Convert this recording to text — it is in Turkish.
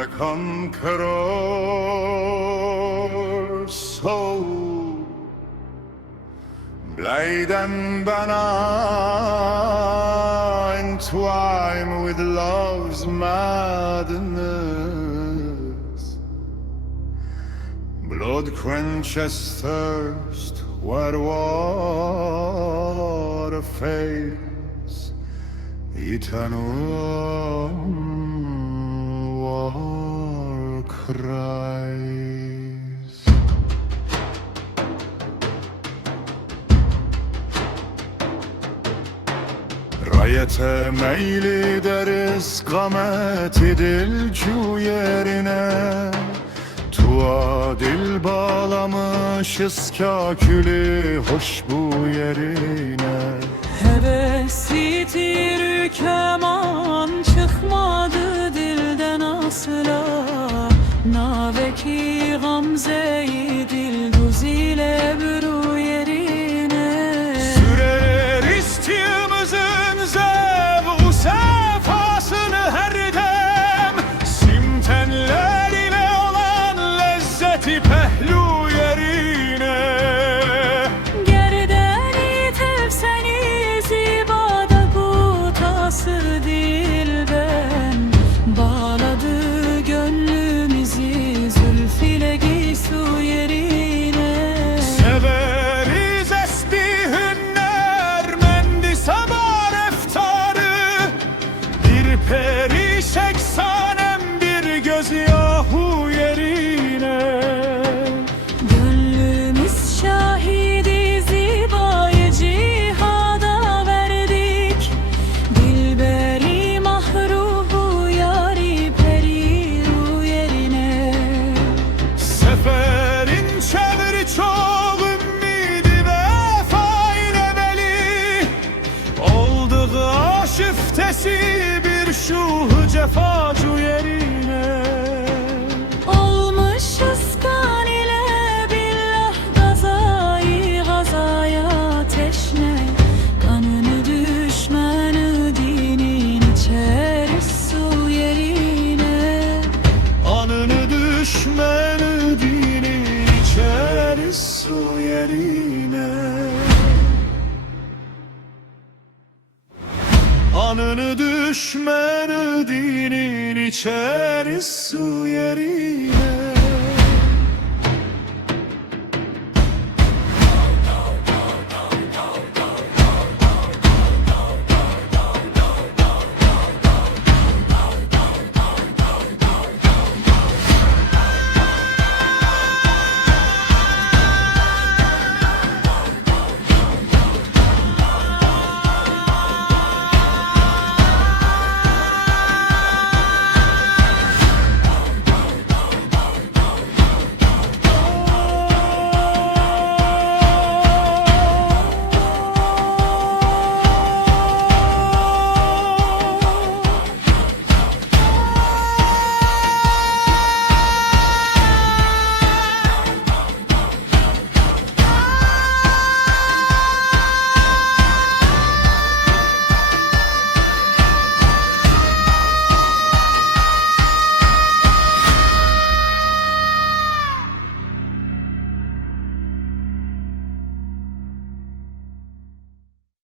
the conqueror's soul. Blade and banner entwine with love's madness. Blood quenches thirst where water fades. Eternal war cries. Rayete meyli deriz gameti dilcu yerine. Tuğa dil bağlamışız kâkülü hoş bu yerine. Hevesi tir keman çıkmadı dilden asla. Naveki gamzeyi dil duz ile bürü yerine. Sürer istiğimizin zev-u sefasını her dem. Simtenler ile olan lezzeti pehlu yerine. Gerden itip seni zibada kutası dilben. Bağladı gönlümüzü zülf ile giysu yerine. Severiz esbihün nermendi sabah eftarı. Bir perişek sanem bir gözyahu yerine. Gönlümüz şahidi zibayı cihada verdik. Dilberi mahruhu yari periru yerine. Seferin çeviri çok ümmidi vefa ile beli. Oldığı aşıftesi bir şuh cefacu yerine. Olmuşuz kan ile billah gazayı gazaya teşne. Kanını düşmanı dinin içeriz su yerine. Anını düşmanı dinin içeriz su yerine. Anını düşmanı dinin içeriz su yerine.